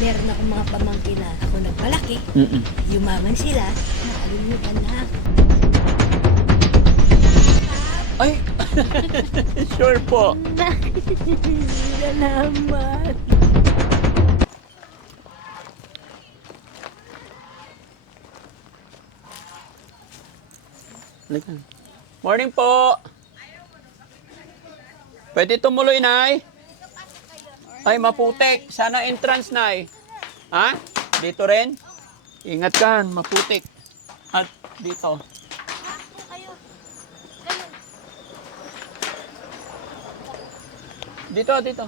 meron akong mga pamangkin na ako nagpalaki. Yumaman sila, nakalimutan na ako. Ay! Sure po. Salamat. Morning po. Pwede tumuloy, Nay? Ay, maputik. Sana entrance, Nay. Ha? Dito rin? Ingat ka, maputik. At dito. Dito.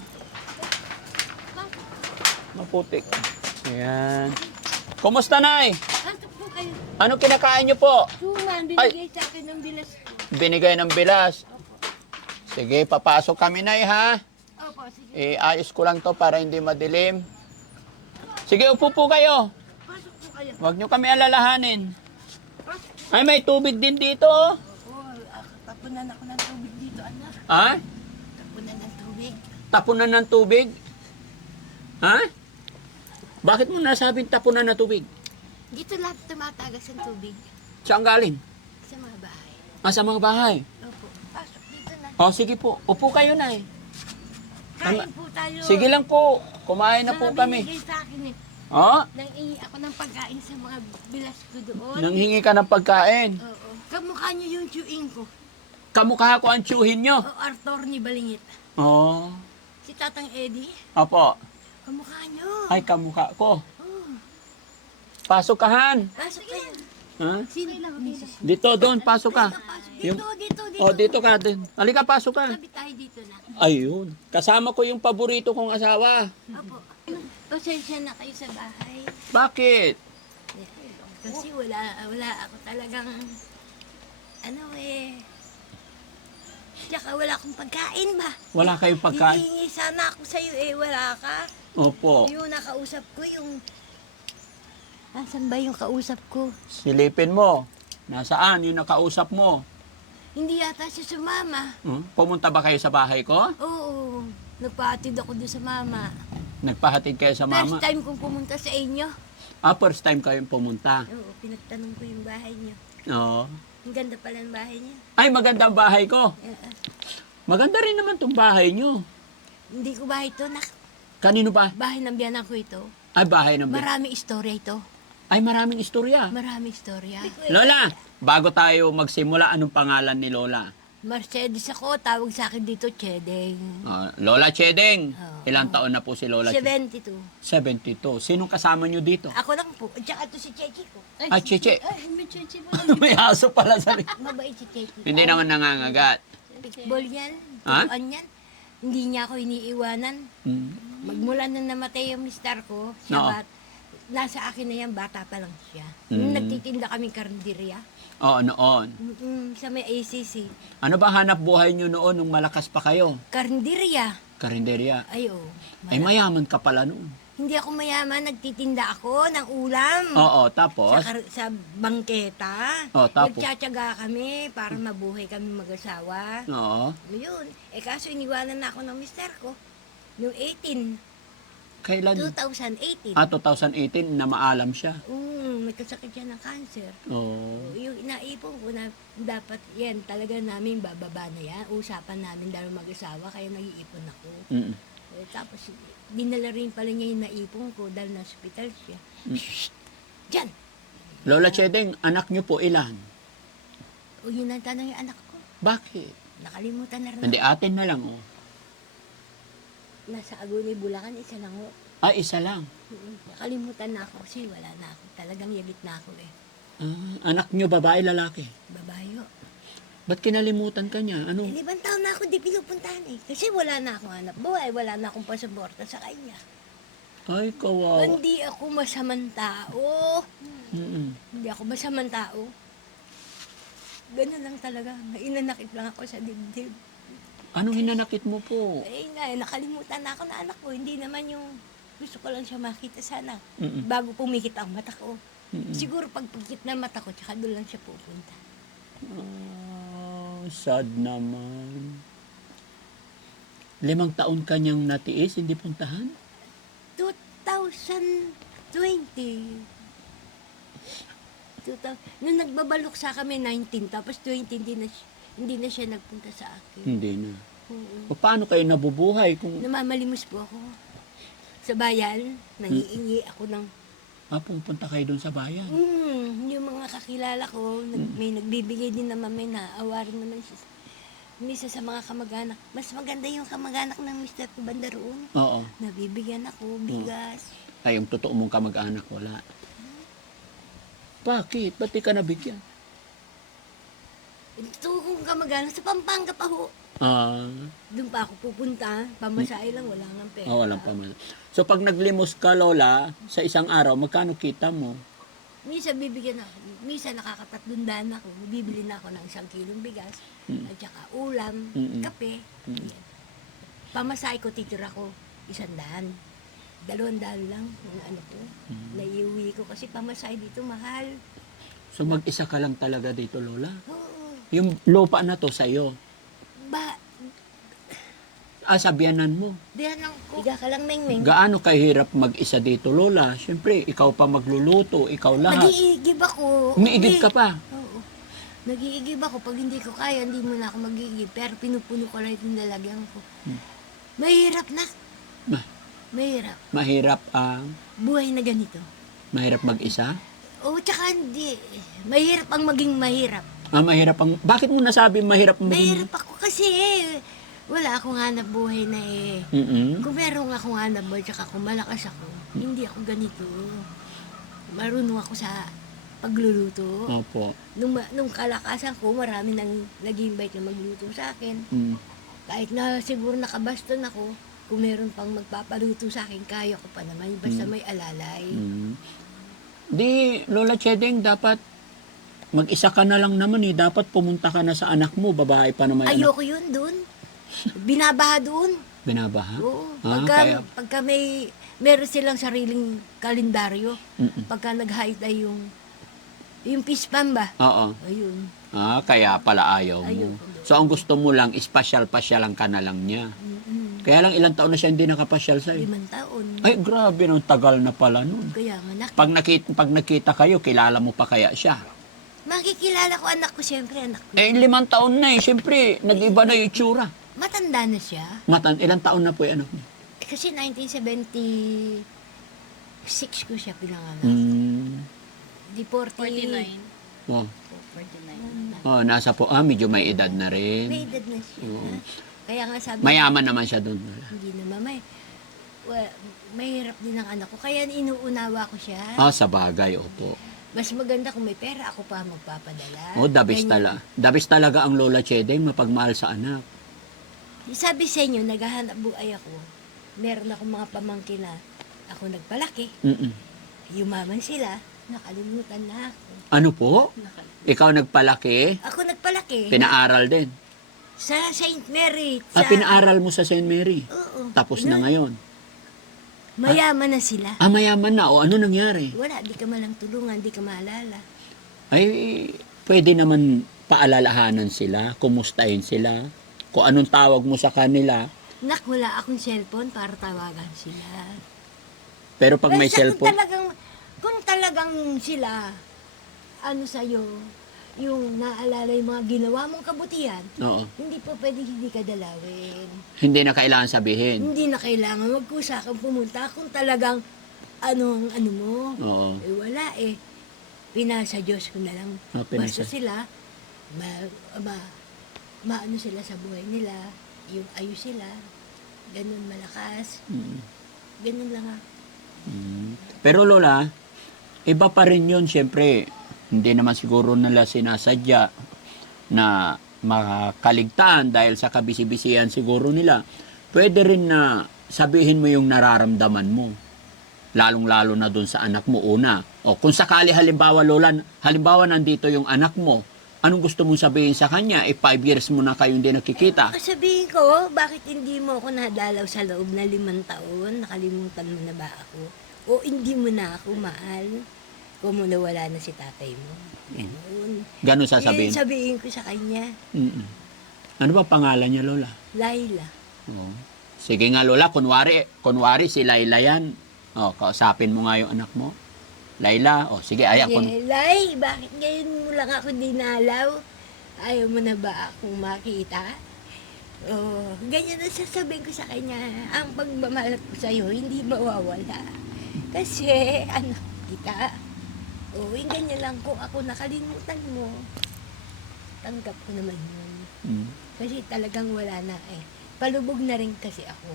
Maputik. Ayan. Kumusta, Nay? Pasok po kayo. Ano kinakain niyo po? Suman, binigay sa akin ng bilas ko. Binigay ng bilas. Sige, papasok kami, Nay, ha? Opo, sige. Ayos ko lang to para hindi madilim. Sige, upo po kayo. Pasok po kayo. Huwag niyo kami alalahanin. Pasok po. Ay, may tubig din dito, oh. Tapunan ako ng tubig dito, anak. Ha? Tapunan ng tubig. Tapunan ng tubig? Ha? Bakit mo nasabing tapunan ng tubig? Dito lahat tumatagas ang tubig. Saan galing? Sa mga bahay. Sa mga bahay. Opo. Pasok dito na. O, sige po. Upo kayo, Nay. Kain po tayo. Sige lang po. Kumain na po Mga kami. binigay sa akin eh. Oh, Nangingi ako ng pagkain sa mga bilas ko doon. nanghingi ka ng pagkain. Oo. Kamukha niyo yung chewing ko. Kamukha ko ang tsuhin nyo. O Arthur ni Balingit. Oh, Si Tatang Eddie. opo. Kamukha niyo. Ay, kamukha ko. Oh. Pasok ka, Han. Pasok kayo. Ha? Sino lang? Dito, doon. Pasok ka. Dito, dito. Oh, dito ka din. Halika, pasok ka. Sabi tayo dito na. Ayun. Kasama ko yung paborito kong asawa. Opo. Pasensya na kayo sa bahay. Bakit? Kasi wala ako talagang, tsaka wala akong pagkain ba? Wala kayong pagkain? Hihingi sana ako sa'yo wala ka. Opo. Yung nakausap ko, Asan ba yung kausap ko? Silipin mo. Nasaan yung nakausap mo? Hindi yata siya sumama. Pumunta ba kayo sa bahay ko? Oo, nagpahatid ako doon sa mama. Nagpahatid kayo sa mama? First time kong pumunta sa inyo. First time kayong pumunta. Oo, pinagtanong ko yung bahay niyo. Oo. Ang ganda pala ng bahay niyo. Ay, maganda ang bahay ko. Maganda rin naman tong bahay nyo. Hindi ko bahay ito, Kanino ba? bahay ng biyanan ko ito. Ay, bahay ng... Maraming istorya ito. Ay, maraming istorya. Maraming istorya. Lola, bago tayo magsimula, anong pangalan ni Lola? Mercedes ako, tawag sa akin dito, Chedeng. Lola Chedeng. Oo. Ilang taon na po si Lola Chedeng? 72. 72. Sinong kasama nyo dito? Ako lang po. At saka ito si Chechi ko. Ah, Cheche. Ay, may Chechi mo. May aso pala sa Mabait si Chechi. Hindi naman nangangagat. Pikball yan. Ha? Turuan yan. Hindi niya ako iniiwanan. Hmm. Magmula nung namatay yung mister ko, Oo. nasa akin na yan, bata pa lang siya. Mm. Nung nagtitinda kami karinderya. Oo, noon. Sa may ACC. Ano ba hanap buhay nyo noon nung malakas pa kayo? Karinderya. Karinderya. Ay, oo. Ay, mayaman ka pala noon. Hindi ako mayaman, nagtitinda ako ng ulam. Oo, tapos? Sa bangketa. Oh, tapos? Nagtsatsaga kami para mabuhay kami mag-asawa. Oo. Yun. Kaso iniwanan na ako ng mister ko. Noong 18, Kailan? 2018. 2018 na maalam siya. Nagkasakit siya ng cancer. Oo. Yung inaipon ko na dapat yan, talaga namin bababa na yan. Usapan namin dahil mag-asawa, kaya nag-iipon ako. Mm. Tapos, dinala rin pala niya yung naipon ko dahil na-hospital siya. Shhh! Diyan! Lola Chedeng, anak nyo po ilan? Yun ang tanong yung anak ko. Bakit? Nakalimutan na rin. Hindi, atin na lang, oh. Nasa Agunay, Bulacan, isa lang ako. Ay, isa lang. Nakalimutan na ako kasi wala na ako. Talagang yagit na ako Anak nyo, babae, lalaki? Babayo. Ba't kinalimutan ka niya? Ano? 5 taon na ako di pinupuntahan Kasi wala na akong anak buhay, wala na akong pasaporta sa kanya. Ay, kawawa. Hindi ako masamang tao. Mm-mm. Hindi ako masamang tao. Ganun lang talaga. Inanakit lang ako sa dibdib. Anong hinanakit mo po? Nakalimutan na ako na anak ko. Hindi naman yung gusto ko lang siya makita sana. Mm-mm. Bago pumikit ang mata ko. Mm-mm. Siguro pag pagkit na mata ko, tsaka doon lang siya pupunta. Sad naman. 5 taon kanyang natiis, hindi puntahan? 2000 2020. Nung nagbabalok sa kami, 19, tapos 20, hindi na siya nagpunta sa akin. Hindi na. Oo. O paano kayo nabubuhay kung Namamalimos po ako. Sa bayan, nangiingi ako ng pupunta kayo doon sa bayan? yung mga kakilala ko, may nagbibigay din naman, may naawarin naman siya. Misa sa mga kamag-anak. Mas maganda yung kamag-anak ng Mr. Kubanda roon. Oo. Nabibigyan ako, bigas. Ay, yung totoo mong kamag-anak, wala. Bakit? Ba't di ka nabigyan? Ito kong kamag-anak, sa Pampanga pa ho. Doon pa ako pupunta, pamasahe lang, wala nga pera. Walang paman. So, pag naglimos ka, Lola, sa isang araw, magkano kita mo? Misa bibigyan ako, misa nakakatatlundaan ako, bibili na ako ng 1 kilong bigas, at saka ulam, kape. Yan. Pamasahe ko, titira ko, 100. 200 lang, yung ano ko. Naiuwi ko kasi pamasahe dito mahal. So, mag-isa ka lang talaga dito, Lola? Oo. Yung lupa na to sa'yo. Sabianan mo. Diyan lang ko. Higa ka lang, Meng. Gaano kahirap mag-isa dito, Lola? Siyempre, ikaw pa magluluto, ikaw lahat. Nag-iigib ako. Umiigib ka pa. Oo. Nag-iigib ako. Pag hindi ko kaya, hindi mo na ako mag-iigib. Pero pinupuno ko lang yung lalagyan ko. Mahirap na. Mahirap. Mahirap ang... Buhay na ganito. mahirap mag-isa? Oo, tsaka hindi. Mahirap ang maging mahirap. Mahirap ang... Bakit mo nasabi mahirap ang Mahirap ako kasi wala akong hanap buhay na Kung meron akong hanap buhay, tsaka kung malakas ako, hindi ako ganito. Marunong ako sa pagluluto. Opo. Nung kalakasan ko, marami nang nag-invite na magluto sa akin. Kahit na siguro nakabaston ako, kung meron pang magpapaluto sa akin, kaya ko pa naman. Basta may alalay. Di, Lola Chedeng, dapat mag-isa ka na lang naman eh. Dapat pumunta ka na sa anak mo, babae pa naman. Ayoko yun doon. Binabaha doon. Binabaha? Oo. Kaya... Pagka meron silang sariling kalendaryo, pagka nag-high tayo yung pispam ba? Oo. Ayun. Kaya pala ayaw mo. Ayun. So, ang gusto mo lang, pasyalang ka na lang niya. Kaya lang ilang taon na siya hindi nakapasyal sa'yo. 5 taon. Ay, grabe, no, tagal na pala nun. Kaya nga, Pag nakita kayo, kilala mo pa kaya siya? makikilala ko anak ko, siyempre anak ko. 5 taon na eh, siyempre, nag-iba na yung itsura. Matanda na siya. Ilang taon na po yung anak niya? Kasi 1976 ko siya pinanganak. Di 49. Oh. 49. Nasa po, medyo may edad na rin. May edad na siya. Kaya nga sabi Mayaman naman siya doon. hindi naman mahirap din ang anak ko. Kaya inuunawa ko siya. Sa bagay, opo. Mas maganda kung may pera, ako pa magpapadala. Dabis talaga ang Lola Chedeng, mapagmahal sa anak. Sabi sa inyo, naghahanap buhay ako. Meron akong mga pamangkin na ako nagpalaki. Yumaman sila, nakalimutan na ako. Ano po? Ikaw nagpalaki? Ako nagpalaki. Pinaaral din? Sa St. Mary. Pinaaral mo sa St. Mary? Oo. Tapos na ngayon? Mayaman na sila. Mayaman na. O ano nangyari? Wala, di ka malang tulungan, di ka maalala. Ay, pwede naman paalalahanan sila, kumustahin sila, kung anong tawag mo sa kanila. Nak, wala akong cellphone para tawagan sila. Pero pag may Basta cellphone, kung talagang sila, ano sa'yo, yung naalala yung mga ginawa mong kabutihan, oo, hindi po pwedeng hindi ka dalawin. hindi na kailangan sabihin. Hindi na kailangan magkusa kang pumunta kung talagang ano mo. Oo. Wala eh. Pinasa Diyos ko na lang. Pinasa. Basta sila, maano sila sa buhay nila, yung ayos sila, ganun malakas, ganun lang Pero Lola, iba pa rin yun, siyempre, hindi naman siguro nila sinasadya na makaligtaan dahil sa kabisi-bisihan siguro nila. Pwede rin na sabihin mo yung nararamdaman mo. Lalong-lalo na dun sa anak mo una. O kung sakali halimbawa, Lola, halimbawa nandito yung anak mo, anong gusto mong sabihin sa kanya? 5 years mo na kayong hindi nakikita. Sabihin ko, bakit hindi mo ako nadalaw sa loob na 5 taon? Nakalimutan mo na ba ako? O hindi mo na ako mahal? Kung mo nawala na si tatay mo. Ganun. Ganun sasabihin? Yun sabihin ko sa kanya. Ano ba pangalan niya, Lola? Laila. Oo. Sige nga, Lola, kunwari si Laila yan. Oh, kausapin mo nga yung anak mo. Laila, oh sige, ay ako. Lay, bakit ngayon mo lang ako dinalaw? Ayaw mo na ba akong makita? Oh, ganyan ang sasabihin ko sa kanya. Ang pagmamahal ko sa'yo, hindi mawawala. Kasi, anak kita. Oh, yung ganyan lang kung ako nakalimutan mo. Tanggap ko naman yun. Mm. Kasi talagang wala na eh. Palubog na rin kasi ako.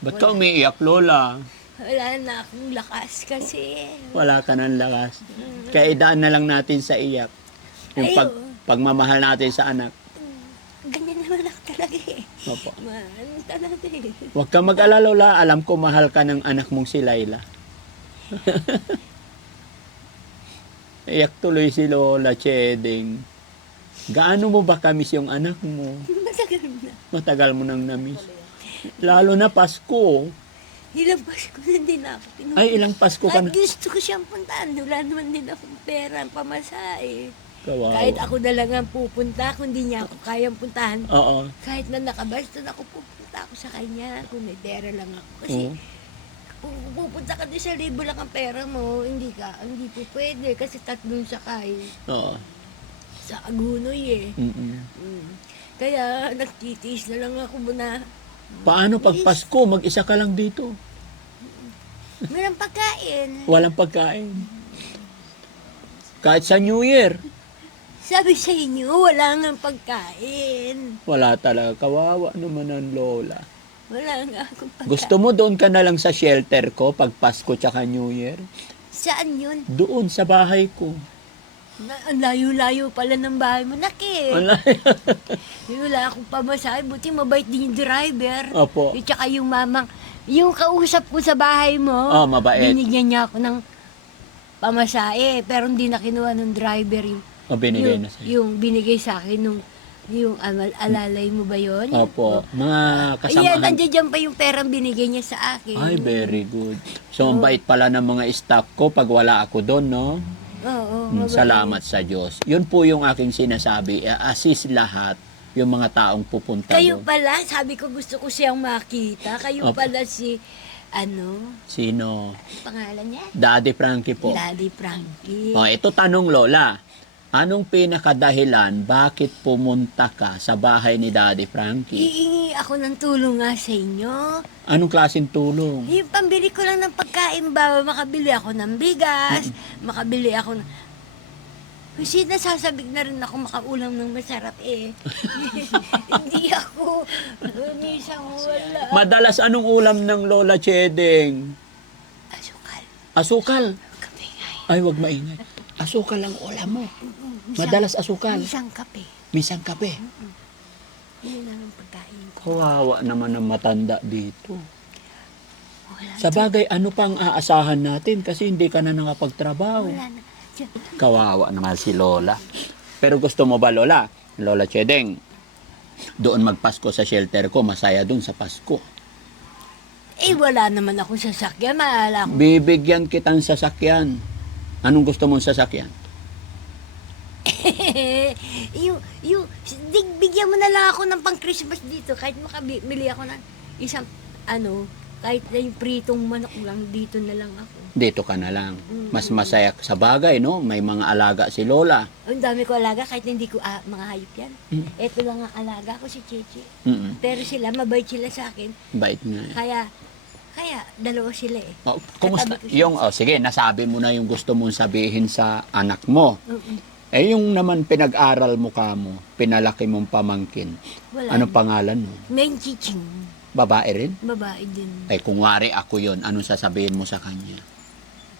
Ba't ka umiiyak, Lola? Wala na akong lakas kasi. Wala ka ng lakas. Kaya idaan na lang natin sa iyak. Yung pagmamahal natin sa anak. Ganyan naman ako talaga eh. Opo. Ano talaga eh. Huwag kang mag-alala, Lola. Alam ko mahal ka ng anak mong si Laila. Iyak tuloy si Lola Cheding. Gaano mo ba kamiss yung anak mo? Matagal na. Matagal mo nang namiss. Lalo na Pasko. Ilang Pasko na din ako. Ay, ilang Pasko ka At na. gusto ko siyang puntahan. Wala naman din akong pera, pamasahe. Kawawa. Kahit ako na lang ang pupunta, kung di niya ako kayang puntahan. Oo. Kahit na nakabaston ako, pupunta ako sa kanya. Kung may pera lang ako. Kasi Oo. kung pupunta ka doon sa libo lang ang pera mo, hindi po pwede. Kasi 3 sakay. Oo. Sa Agunoy eh. Mm-mm. Kaya nagtitiis na lang ako muna. Paano pag Pasko, mag-isa ka lang dito? Mayroong pagkain. Walang pagkain. Kahit sa New Year, Sabi sa inyo, wala nga pagkain. wala talaga. Kawawa naman ang Lola. Wala nga akong pagkain. Gusto mo doon ka na lang sa shelter ko pag Pasko tsaka New Year? Saan yun? Doon sa bahay ko. Ang layo-layo pala ng bahay mo, Naki. Wala. Wala akong pamasahe. Buti mabait din yung driver. Opo. At saka yung mamang, yung kausap ko sa bahay mo, Oh, mabait. binigyan niya ako ng pamasahe. Pero hindi na kinuha ng driver yung, O, binigay yung, na sa'yo. yung binigay sa akin nung yung alalay mo ba yun? Opo. Mga Ayan, kasamahan. nandiyan pa yung perang binigay niya sa akin. Ay, very good. So, ang bait pala ng mga staff ko pag wala ako doon, no? Oo, mabait. Salamat sa Diyos. Yun po yung aking sinasabi. Assist lahat yung mga taong pupunta Kayo doon. pala, sabi ko gusto ko siyang makita. Kayo Opo. pala si, Sino? pangalan niya? Daddy Frankie po. Daddy Frankie. O, ito tanong, Lola. Anong pinakadahilan bakit pumunta ka sa bahay ni Daddy Frankie? Iingi ako ng tulong nga sa inyo. Anong klaseng tulong? Yung pambili ko lang ng pagkain ba, makabili ako ng bigas, makabili ako ng... Kasi nasasabik na rin ako makaulam ng masarap eh. Hindi ako, minsan wala. Madalas anong ulam ng Lola Chedeng? Asukal. Asukal. Kape nga eh. Ay, wag maingay. Asukal ang ulam mo. Madalas asukal. Isang kape. Misang kape. Yun lang ang pagkain ko. Kawawa naman ang matanda dito. Wala, Sa bagay, ano pang aasahan natin kasi hindi ka na nakapagtrabaho. wala na. Kawawa naman si Lola. Pero gusto mo ba, Lola? Lola Chedeng, doon magpasko sa shelter ko, masaya doon sa Pasko. Eh, wala naman akong sasakyan. Maala ko. Bibigyan kitang sasakyan. Anong gusto mong sasakyan? Bigyan mo na lang ako ng pang-Christmas dito. Kahit makabili ako ng isang, kahit na yung pritong manok lang, dito na lang ako. Dito ka na lang. Mas masaya sa bagay, no? May mga alaga si Lola. Ang dami ko alaga, kahit hindi ko mga hayop yan. Ito lang ang alaga ko, si Chichi. Mm-mm. Pero sila, mabait sila sa akin. Bait nga. Kaya, dalawa sila eh. Oh, kumusta? Katabi ko siya. Sige, nasabi mo na yung gusto mong sabihin sa anak mo. Mm-mm. Eh, yung naman pinag-aral mo ka mo, pinalaki mong pamangkin. Wala. Ano pangalan mo? Main Chiching. Babae rin? Babae din. Eh, kung wari ako yon, anong sasabihin mo sa kanya?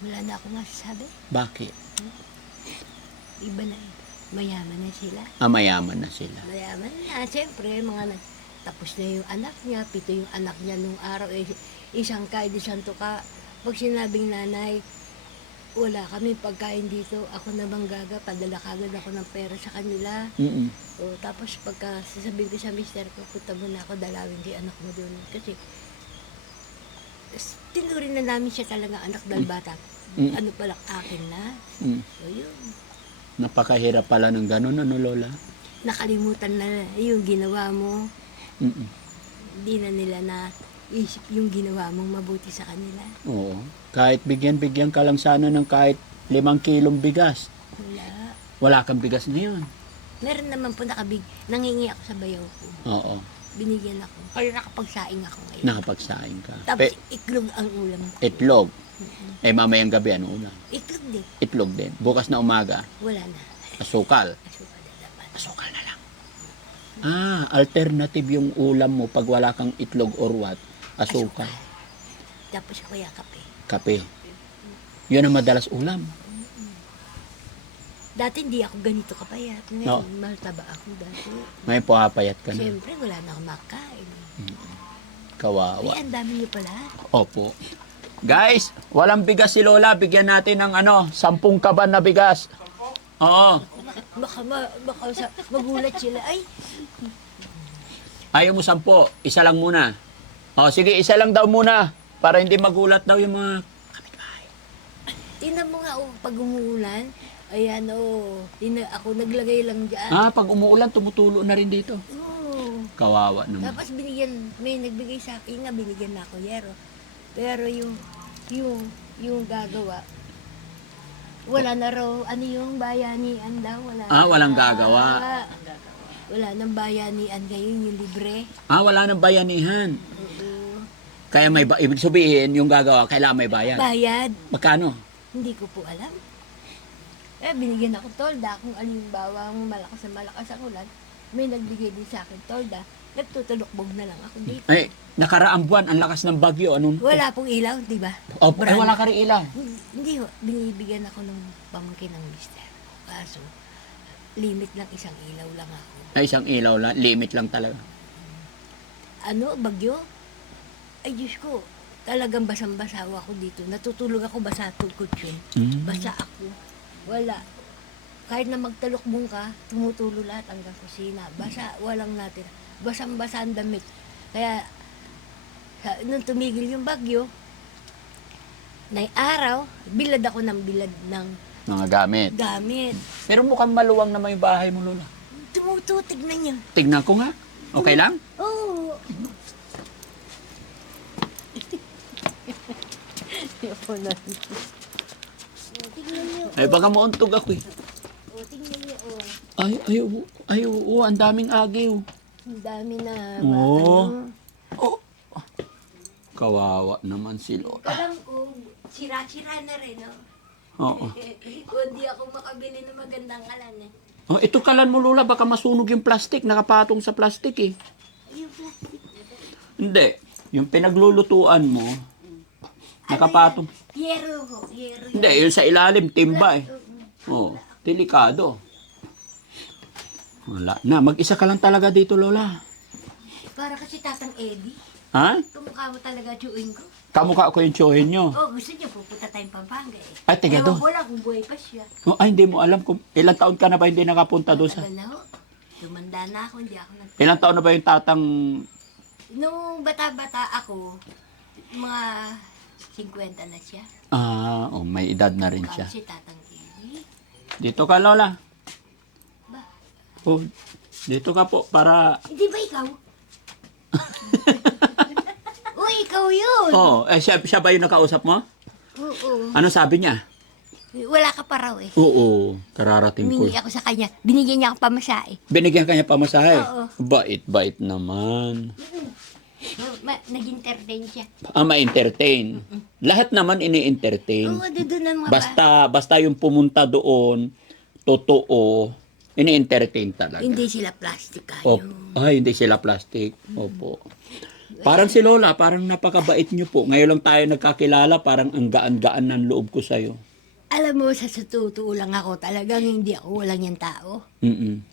Wala na akong masasabi. Bakit? Iba na eh. Mayaman na sila. Mayaman na sila. Mayaman na. Siyempre, tapos na yung anak niya. 7 yung anak niya nung araw. Eh, isang kain, isang tuka. Pag sinabing nanay, wala kami pagkain dito. Ako namang gaga, padala kagad ako ng pera sa kanila. Mm-mm. O, tapos pagka sasabihin ko sa mister ko, punta mo na ako, dalawin ko yung anak mo doon. Kasi, tinurin na namin siya talaga anak dahil bata. Mm. Ano pala, akin na. Mm. So, yun. Napakahirap pala ng ganun, ano, Lola? Nakalimutan na yung ginawa mo. Mm-mm. Hindi na nila na isip yung ginawa mong mabuti sa kanila. Oo. Kahit bigyan ka lang sana ng kahit 5 kilong bigas. Wala. Wala kang bigas ngayon. Meron naman po nangingi ako sa bayaw ko. Oo. Binigyan ako. Kaya nakapagsaing ako ngayon. Nakapagsaing ka. Tapos iklog ang ulam ko. Itlog. Eh mamayang gabi ano ulam? Iklog din. Itlog din. Bukas na umaga, Wala na. asukal. Asukal na dapat. Asukal na lang. Alternative yung ulam mo pag wala kang itlog or what? Asukal. Tapos kuya kape. Kape. Yun ang madalas ulam. Dati hindi ako ganito kapayat. Ngayon, mataba ako dati. May pumapayat ka na. Siyempre, wala na akong makain. Kawawa. Ay, ang dami niyo pala. Opo. Guys, walang bigas si Lola. Bigyan natin ng 10 kaban na bigas. Oo. Baka magulat sila. Ay, Ayaw mo 10. Isa lang muna. Sige, isa lang daw muna. Para hindi magulat daw yung mga kapitbahay. tingnan mo nga, pag umuulan, ayan, ako naglagay lang dyan. Pag umuulan, tumutulo na rin dito. Oo. Kawawa naman. Tapos may nagbigay sa akin nga, binigyan na ako yero. Pero yung gagawa, wala na raw, yung bayanian daw, wala Walang na. gagawa. Wala nang bayanian ngayon, yung libre. Wala nang bayanihan. Oo. Kaya ibig sabihin, yung gagawa, kailangan may bayad. Bayad. Magkano? Hindi ko po alam. Binigyan ako tolda kung alimbawa malakas ang ulan. May nagbigay din sa akin tolda. Nagtutulukbog na lang ako dito. Nakaraang buwan, ang lakas ng bagyo. Wala pong ilaw, di ba? Wala ka rin ilaw. Hindi ho. Binibigyan ako ng pamangkin ng mister. Kaso, limit lang isang ilaw lang ako. Isang ilaw lang, limit lang talaga. Bagyo? Ay, Diyos ko. Talagang basang-basa ako dito. Natutulog ako basa tungkol yun. Basa ako. Wala. Kahit na magtalukbong ka, tumutulo lahat hanggang kusina. Basa, walang natin. Basang-basa ang damit. Kaya, nung tumigil yung bagyo, na araw, bilad ako ng bilad ng Mga gamit. gamit. Pero mukhang maluwang naman yung bahay mo, Lola. Tumututig na niya. Tignan ko nga. Okay lang? Oo. Tignan niyo. Baka mauntog ako eh. Tignan niyo. Ang daming agiw. Ang dami na. Kawawa naman si Lola. Alam ko, sira-sira na rin, Oo. Kung di ako makabili ng magandang kalan, Ito kalan mo, Lola, baka masunog yung plastic. Nakapatong sa plastic eh. Ayun po. Hindi. Yung pinaglulutuan mo, nakapatong. Yero ho, yero. Hindi, yun sa ilalim, timba eh. Delikado. Wala na. Mag-isa ka lang talaga dito, Lola. Para kasi Tatang Eddie. Ha? Kamukha mo talaga tsuin ko. Kamukha ko yung tsuhin nyo. Gusto niya pupunta tayong Pampanga Tiga Ewan doon. ko lang kung buhay pa siya. Hindi mo alam kung ilang taon ka na ba hindi nakapunta doon sa... Tagal na ho. Tumanda na ako, hindi ako Ilang taon na ba yung tatang... Nung bata-bata ako, mga 50 na siya. May edad na rin siya. Kasi Tatang Eddie. Dito ka, Lola. Ba? Dito ka po para... Hindi ba ikaw? Uy, ikaw yun! Siya ba yung nakausap mo? Oo. Ano sabi niya? Wala ka pa raw eh. Oo, kararating ko. Humingi ako sa kanya. Binigyan niya ako pamasahe. Binigyan kanya pamasahe? Oo. Bait naman. Nag-entertain siya. Ma-entertain. Lahat naman ini-entertain. Oo, doon ang mga Basta yung pumunta doon, totoo, ini-entertain talaga. Hindi sila plastic kayo. Hindi sila plastic. Opo. Parang si Lola, parang napakabait niyo po. Ngayon lang tayo nagkakilala, parang ang gaan-gaan ng loob ko sa'yo. Alam mo, sa totoo lang ako, talagang hindi ako walang yan tao.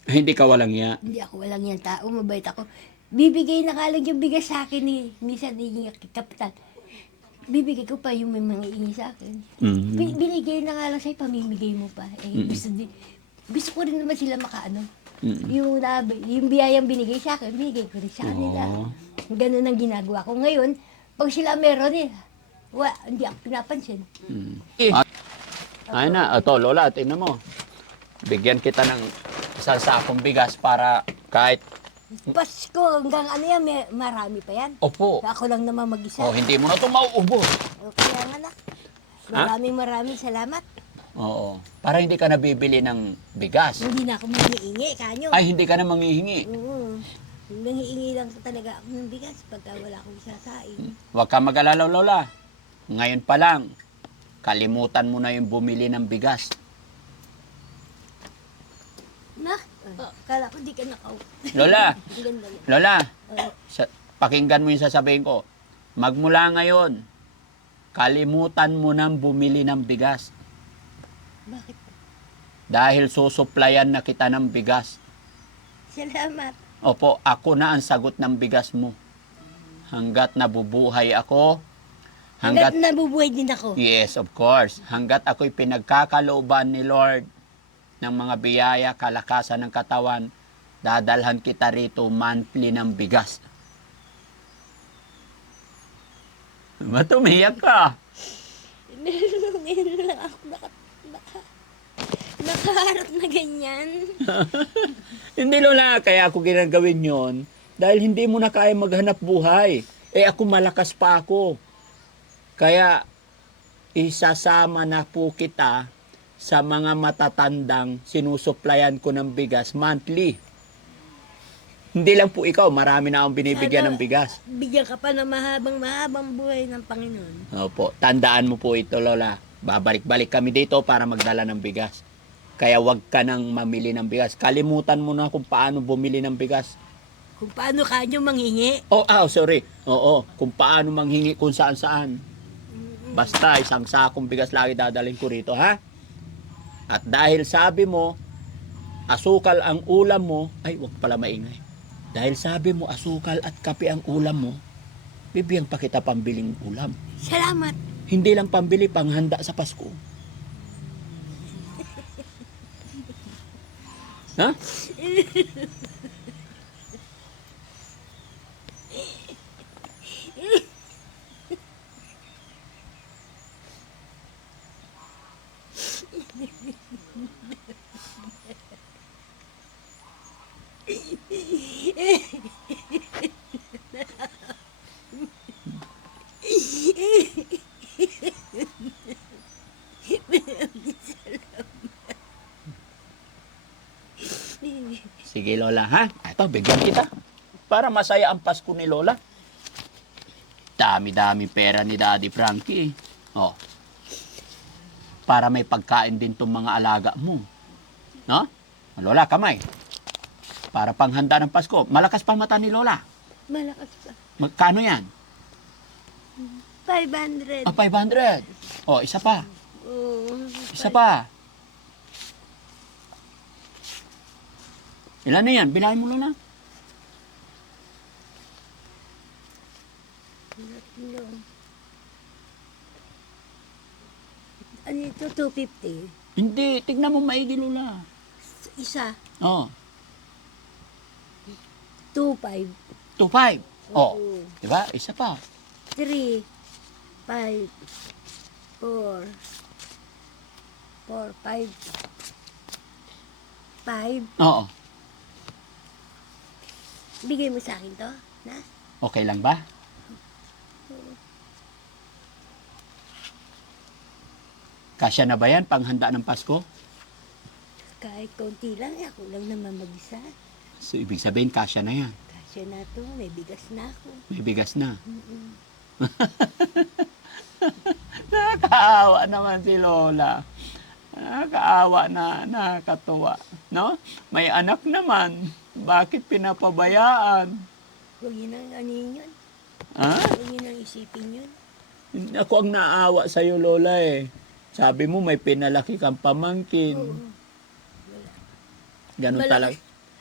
Hindi ka walang ya. Hindi ako walang yan tao, mabait ako. Bibigay na ka lang yung bigas sa akin ni minsan ni Kapitan. Bibigay ko pa yung may mga ingi sa akin. Binigay na nga lang sa'yo, pamimigay mo pa. Gusto ko rin naman sila makaano. Yung biyayang binigay sa akin, binigay ko rin sa kanila. Ganun ang ginagawa ko. Ngayon, pag sila meron hindi ako pinapansin. Ay na, ito Lola, tingnan mo. Bigyan kita ng isang sakong bigas para kahit Pasko hanggang ano yan, marami pa yan. Opo. Ako lang naman mag-isa. Oh, hindi mo na ito mauubos. O, kaya nga na. Maraming salamat. Oo. Para hindi ka nabibili ng bigas. Hindi na ako manghihingi, kanyo. Ay, hindi ka na manghihingi. Oo. Nanghihingi lang talaga ako ng bigas pagka wala akong isasain. Huwag ka mag-alala, Lola. Ngayon pa lang, kalimutan mo na yung bumili ng bigas. Kala ko di ka nakaw. Lola, Ang ganda yan. Lola, Oo. pakinggan mo yung sasabihin ko. Magmula ngayon, kalimutan mo nang bumili ng bigas. Bakit? Dahil susuplayan na kita ng bigas. Salamat. Opo, ako na ang sagot ng bigas mo. Hanggat nabubuhay ako, Hanggat nabubuhay din ako. yes, of course. Hanggat ako'y pinagkakalooban ni Lord ng mga biyaya, kalakasan ng katawan, dadalhan kita rito monthly ng bigas. Ba't umiyak ka? Meron lang ako nakaharap na ganyan. Hindi, Lola, kaya ako ginagawin yon dahil hindi mo na kaya maghanap buhay. Ako malakas pa ako. Kaya isasama na po kita sa mga matatandang sinusuplayan ko ng bigas monthly. Hindi lang po ikaw, marami na akong binibigyan ng bigas. Bigyan ka pa ng mahabang buhay ng Panginoon. Opo, tandaan mo po ito, Lola. Babalik-balik kami dito para magdala ng bigas. Kaya wag ka nang mamili ng bigas. Kalimutan mo na kung paano bumili ng bigas. Kung paano kanyo manghingi. Sorry. Oo, kung paano manghingi kung saan-saan. Basta isang sakong bigas lagi dadalhin ko rito, ha? At dahil sabi mo, asukal ang ulam mo, ay, wag pala maingay. Dahil sabi mo, asukal at kape ang ulam mo, bibigyan pa kita pambiling ulam. Salamat. Hindi lang pambili, panghanda sa Pasko. Ha? Sige, Lola, ha? Ito, bigyan kita. Para masaya ang Pasko ni Lola. Dami-dami pera ni Daddy Frankie. Oh. Para may pagkain din tong mga alaga mo. No? Lola, kamay. Para panghanda ng Pasko. Malakas pa mata ni Lola. Malakas pa. Magkano yan? 500. 500. Oh, isa pa. Oh, Isa pa. Ilan na yan? Bilahin mo, Lola. Tatlo. Ano ito? 250. Hindi. Tignan mo maigi, Lola. Isa. Oh. 2.5. 2.5. Oh. Oo. Diba? Isa pa. 3, 5, 4, 5. 5. Oo. Bigay mo sa akin to, na? Okay lang ba? Kasya na ba yan? Panghanda ng Pasko? Kahit konti lang, ako lang naman mag-isa. So, ibig sabihin, kasya na yan. Kasya na to, may bigas na ako. May bigas na. Mm-mm. Nakakaawa naman si Lola. Nakakaawa na, nakakatuwa. No? May anak naman. Bakit pinapabayaan? Huwag yun ang anin yun. Ha? Huwag yun ang isipin yun. Ako ang naawa sa'yo, Lola eh. Sabi mo may pinalaki kang pamangkin. Oo. Ganun talaga.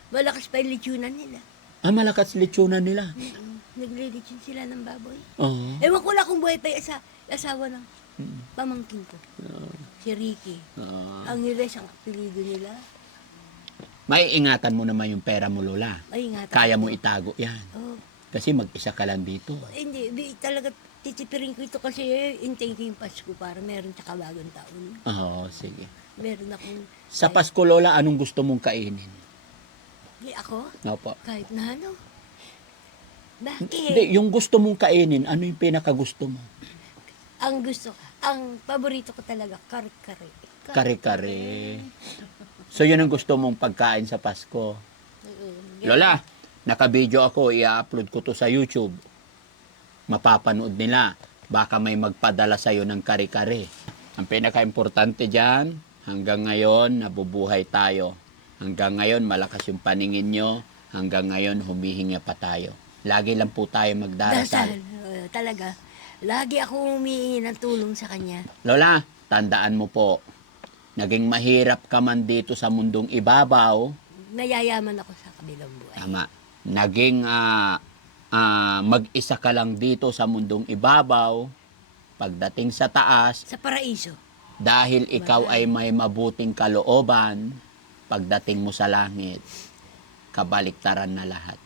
Malakas pa yung lechonan nila. Malakas lechonan nila. Naglilitsyon sila ng baboy. Oo. Ewan ko lang kung buhay pa yung asawa ng Mm. pamangkin ko. Si Ricky. Oo. Ang Hiles ang apelido nila. May ingatan mo naman yung pera mo, Lola. Ay, ingatan. Kaya mo itago yan. Oh, Kasi mag-isa ka lang dito. hindi talaga titipirin ko ito kasi intay ko yung Pasko para meron tsaka bagong taon. Oo, sige. Meron akong... Sa Pasko, Lola, anong gusto mong kainin? Di ako, Opo. kahit na ano. Bakit? Hindi, yung gusto mong kainin, ano yung pinakagusto mo? Ang paborito ko talaga, kare-kare. Kare-kare. So, yun ang gusto mong pagkain sa Pasko. Lola, naka-video ako, i-upload ko to sa YouTube. Mapapanood nila. Baka may magpadala sa'yo ng kare-kare. Ang pinaka-importante dyan, hanggang ngayon, nabubuhay tayo. Hanggang ngayon, malakas yung paningin nyo. Hanggang ngayon, humihinga pa tayo. Lagi lang po tayo magdarasal. Dasal. Talaga. Lagi ako humihingi ng tulong sa kanya. Lola, tandaan mo po, naging mahirap ka man dito sa mundong ibabaw, Nayayaman ako sa kabilang buhay. tama, naging mag-isa ka lang dito sa mundong ibabaw, pagdating sa taas, Sa paraiso. dahil ikaw ay may mabuting kalooban, pagdating mo sa langit, kabaliktaran na lahat.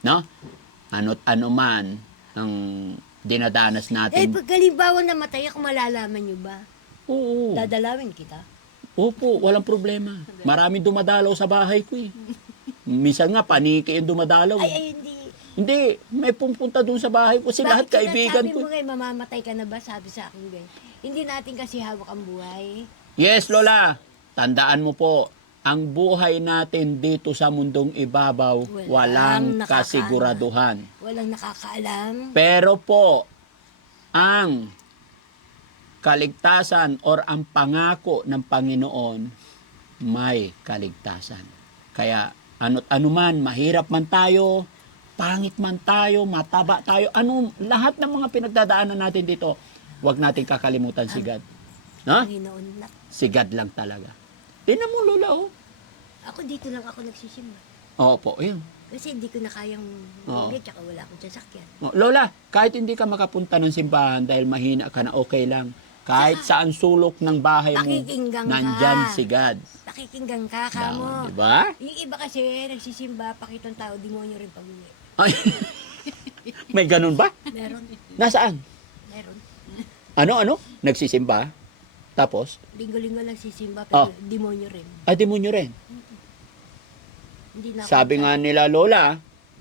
No? Ano't ano man ang dinadanas Eh, natin. pag halimbawa namatay ako, malalaman nyo ba? Oo. Dadalawin kita. Opo, walang problema. Maraming dumadalaw sa bahay ko eh. Minsan nga, paniki yung dumadalaw. Ay, hindi. Hindi, may pumunta doon sa bahay ko. Kasi lahat kaibigan Sabi ko. mo ngayon, mamamatay ka na ba? Sabi sa akin ngayon. Hindi natin kasi hawak ang buhay. Yes, Lola. Tandaan mo po, ang buhay natin dito sa mundong ibabaw, Walang walang nakakaalam. kasiguraduhan. Walang nakakaalam. Pero po, ang kaligtasan or ang pangako ng Panginoon, may kaligtasan. Kaya ano't ano man, mahirap man tayo, pangit man tayo, mataba tayo, lahat ng mga pinagdadaanan natin dito, huwag natin kakalimutan si God. No? Panginoon na. Si God lang talaga. Tingnan mo, Lola, oh. Ako dito lang ako nagsisimba. Opo, yun. Kasi hindi ko na kayang Oo. bumili, tsaka wala akong sasakyan. Oh, Lola, kahit hindi ka makapunta ng simbahan dahil mahina ka na, okay lang. Kahit saan sulok ng bahay mo, Pakikinggan ka. nandyan si God. Pakikinggan ka, kamo. Diba? Yung iba kasi, nagsisimba, pakitang tao, demonyo rin pag-uwi. Ay, may ganun ba? Meron. Nasaan? Meron. Ano? Nagsisimba? Tapos? Linggo-linggo lang sisimba, Oh. pero demonyo rin. Demonyo rin. Hindi na ako Sabi nga nila, Lola,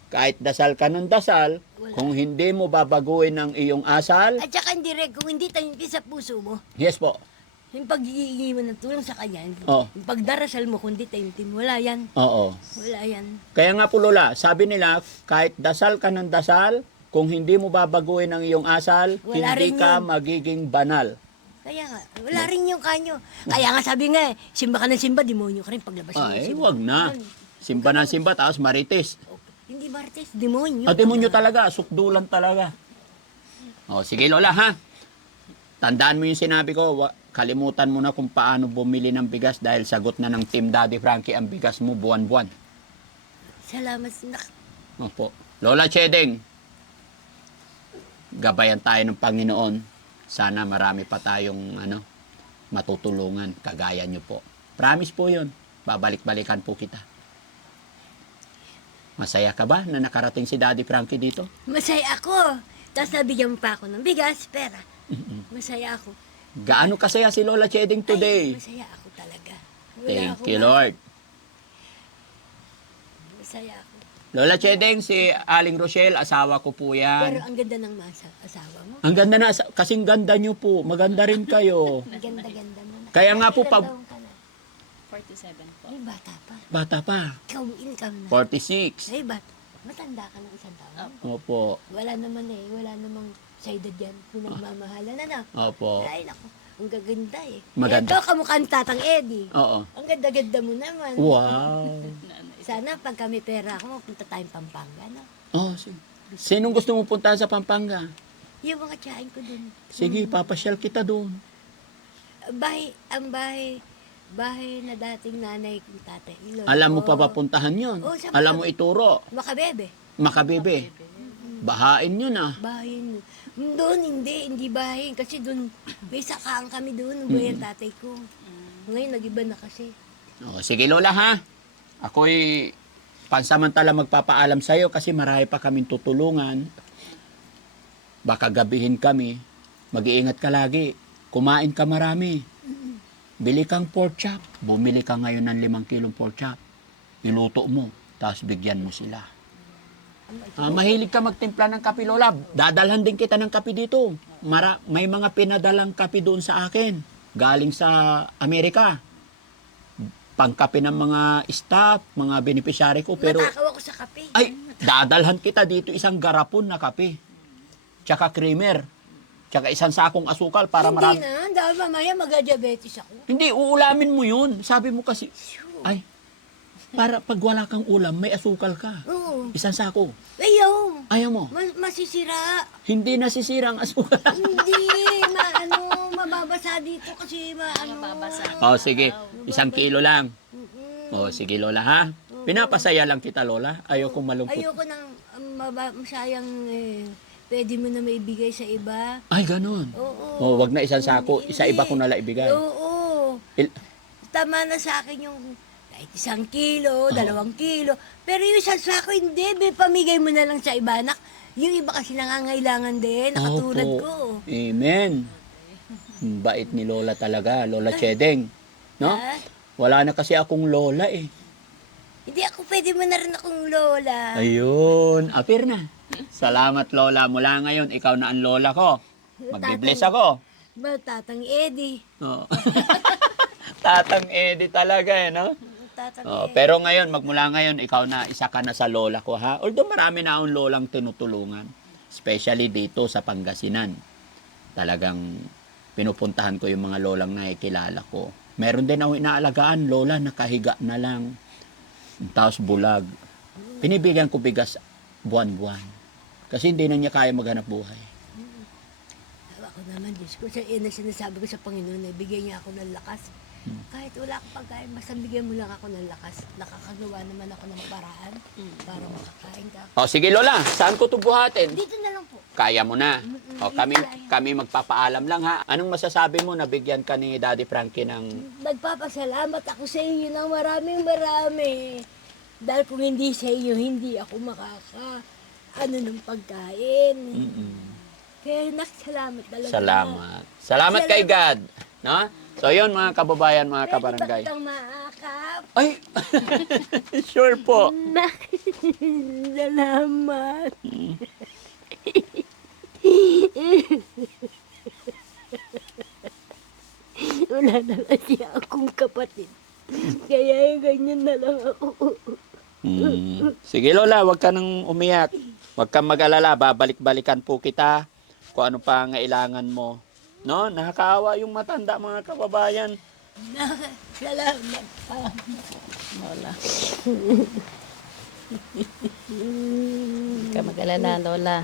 kahit dasal ka ng dasal, Wala. kung hindi mo babaguhin ang iyong asal, At saka hindi rin, kung hindi tayo sa puso mo, yes po. yung paghihingi mo ng tulong sa kanya, Oh. yung pagdarasal mo, kundi tayo, wala yan. Oo. Wala yan. Kaya nga po, Lola, sabi nila, kahit dasal ka ng dasal, kung hindi mo babaguhin ang iyong asal, Wala hindi rin ka yun. magiging banal. Kaya nga, wala rin yung kanyo. Kaya nga sabi nga, simba ka ng simba, demonyo ka rin paglabas mo ng Ay, simba. wag na. Ganun. Simba na simba, tapos marites. Hindi Martes, demonyo. Demonyo talaga, sukdulan talaga. O, sige Lola, ha? Tandaan mo yung sinabi ko, kalimutan mo na kung paano bumili ng bigas dahil sagot na ng Team Daddy Frankie ang bigas mo buwan-buwan. Salamat. Opo. Lola Chedeng, gabayan tayo ng Panginoon. Sana marami pa tayong matutulungan, kagaya nyo po. Promise po yun. Babalik-balikan po kita. Masaya ka ba na nakarating si Daddy Frankie dito? Masaya ako. Tapos nabigyan mo pa ako ng bigas, pera. Masaya ako. Gaano kasaya si Lola Chedeng today? Ay, masaya ako talaga. Wala Thank akong you, Lord. Masaya ako. Lola Chedeng, si Aling Rochelle, asawa ko po Pero yan. ang ganda ng asawa mo. Ang ganda na, kasing ganda nyo po. Maganda rin kayo. Ang ganda-ganda mo. Kaya nga po, Ilang pag taon ka na? 47 po. Ay, bata pa. bata pa, Ikaw, income na. 46. Ay, bata. Matanda ka ng isang taon. Opo, Wala naman wala namang sa edad yan. Kung nagmamahalan na. opo. Ay, naku. Ang gaganda eh. Maganda. Ito, kamukha ni Tatang Eddie. Oo. Ang ganda-ganda mo naman. Wow. Sana pag kami pera ako, mapunta tayong Pampanga, no? Oh, sinong gusto mo puntahan sa Pampanga? Yung mga tiyahin ko dun. Sige, papasyal kita doon. Bahay na dating nanay kong tatay. Lolo Alam mo ko. pa ba puntahan yun? Oo, sa Alam mo ituro. Makabebe. Makabebe. Bahain yun ah. Bahayin. Doon, hindi bahayin. Kasi doon, may sakaan kami doon. Buhay ang tatay ko. Ngayon, nag-iba na kasi. Oh, sige Lola ha. Ako'y pansamantala magpapaalam sa'yo kasi marami pa kaming tutulungan. Baka gabihin kami. Mag-iingat ka lagi. Kumain ka marami. Bili kang pork chop. Bumili ka ngayon ng 5 kilong pork chop. Iluto mo. Tapos bigyan mo sila. Mahilig ka magtimpla ng kape, Lola. Dadalhan din kita ng kape dito. May mga pinadalang kape doon sa akin. Galing sa Amerika. Pangkape ng mga staff, mga beneficiary ko. Pero, Matakaw ako sa kape. ay, dadalhan kita dito isang garapon na kape. Tsaka creamer. Tsaka isang sakong asukal para Hindi marami. na, dahil mamaya mag-diabetes ako. Hindi, uulamin mo yun. Sabi mo kasi, ay, para pag wala kang ulam, may asukal ka. Oo. Isang sako. Ayaw. Ayaw mo. Masisira. Hindi nasisira ang asukal. Hindi, mababasa dito kasi Mababasa. Oh, sige. Isang kilo lang. Mm-mm. Oh, sige, Lola, ha? Pinapasaya lang kita, Lola. Ayaw kong malungkot. Ayoko nang masayang pwede mo na maibigay sa iba. Ay, ganun. Oo. Oh, wag na isang sako. Hindi. Isa iba ko na lang ibigay. Oo. Tama na sa akin yung kahit 1 kilo, 2 kilo. Pero yung isang sako, hindi. Pamigay mo na lang sa iba. Yung iba kasi nangangailangan din. Nakatulad Opo. ko. Amen. Ang bait ni Lola talaga, Lola Chedeng. No? Ha? Wala na kasi akong Lola eh. Hindi ako pwede mo na rin akong lola. Ayun, apir na. Salamat, Lola. Mula ngayon, ikaw na ang Lola ko. Magbibless ako. Tatang Eddie. Oh. Tatang Eddie talaga eh, no? Tatang Oh, Eddie. pero ngayon, magmula ngayon, ikaw na, isa ka na sa Lola ko, ha? Although marami na akong lolang tinutulungan. Especially dito sa Pangasinan. Talagang pinupuntahan ko yung mga lolang nakikilala ko. Meron din ako inaalagaan, lola, nakahiga na lang. Tapos bulag. Pinibigyan ko bigas buwan-buwan. Kasi hindi na niya kaya maghanap buhay. Ako naman, Diyos ko, sinasabi ko sa Panginoon na bigyan niya ako ng lakas. Kahit wala akong pagkain, basta bigyan mo lang ako ng lakas. Nakakagawa naman ako ng paraan para makakain ka. O sige, Lola, saan ko ito buhatin? Dito na lang po. Kaya mo na. O kami magpapaalam lang, ha? Anong masasabi mo na bigyan ka ni Daddy Frankie ng... Nagpapasalamat ako sa iyo ng marami. Dahil kung hindi sa iyo, hindi ako ng pagkain. Kaya salamat talaga. Salamat kay God. No? So yun, mga kababayan, mga kabarangay. Pwede ba kitang maakap? Ay! Sure po. Salamat. Wala na kasi akong kapatid. Kaya ganyan na lang ako. Sige, Lola, wag ka nang umiyak. Wag kang mag-alala, babalik-balikan po kita kung ano pa ang kailangan mo. No? Nakakaawa yung matanda, mga kababayan. Salamat. Lola. Ka mag-alala, Lola.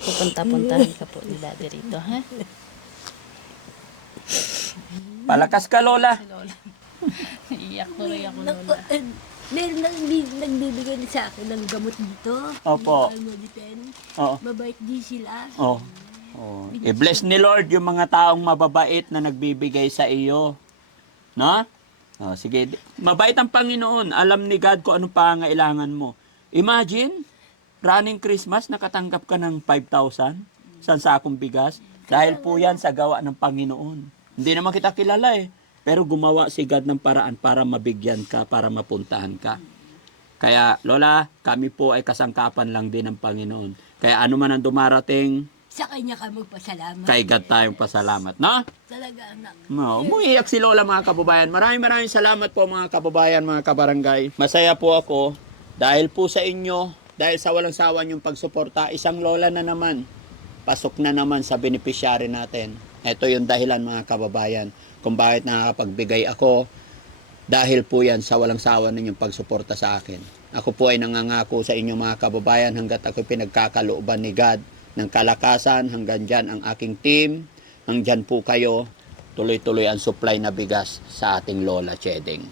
Pupunta-puntahan ka po ni Daddy rito, ha? Palakas ka, Lola. Lola. Iyak tuloy ako, Naku, Lola. meron nagbibigay na sa akin ng gamot dito. Opo. Almodipen. Oo. Mabait din sila. Oh. Oh. I-bless ni Lord yung mga taong mababait na nagbibigay sa iyo. No? Oh, sige. Mabait ang Panginoon. Alam ni God kung anong pangailangan mo. Imagine, running Christmas, nakatanggap ka ng 5,000 sa sakong bigas. Dahil po yan sa gawa ng Panginoon. Hindi naman kita kilala eh. Pero gumawa si God ng paraan para mabigyan ka, para mapuntahan ka. Kaya, Lola, kami po ay kasangkapan lang din ng Panginoon. Kaya ano man ang dumarating, Sa kanya ka magpasalamat. kay God tayong pasalamat, no? Talaga, anak. No, umuiyak si Lola, mga kababayan. Maraming salamat po, mga kababayan, mga kabarangay. Masaya po ako dahil po sa inyo, dahil sa walang sawa yung pagsuporta, isang Lola na naman, pasok na naman sa beneficiary natin. Ito yung dahilan, mga kababayan, kung bakit nakakapagbigay ako. Dahil po yan sa walang sawa ninyong pagsuporta sa akin. Ako po ay nangangako sa inyo, mga kababayan, hanggat ako pinagkakalooban ni God ng kalakasan, hanggang dyan ang aking team, hanggang po kayo, tuloy-tuloy ang supply na bigas sa ating Lola Chedeng.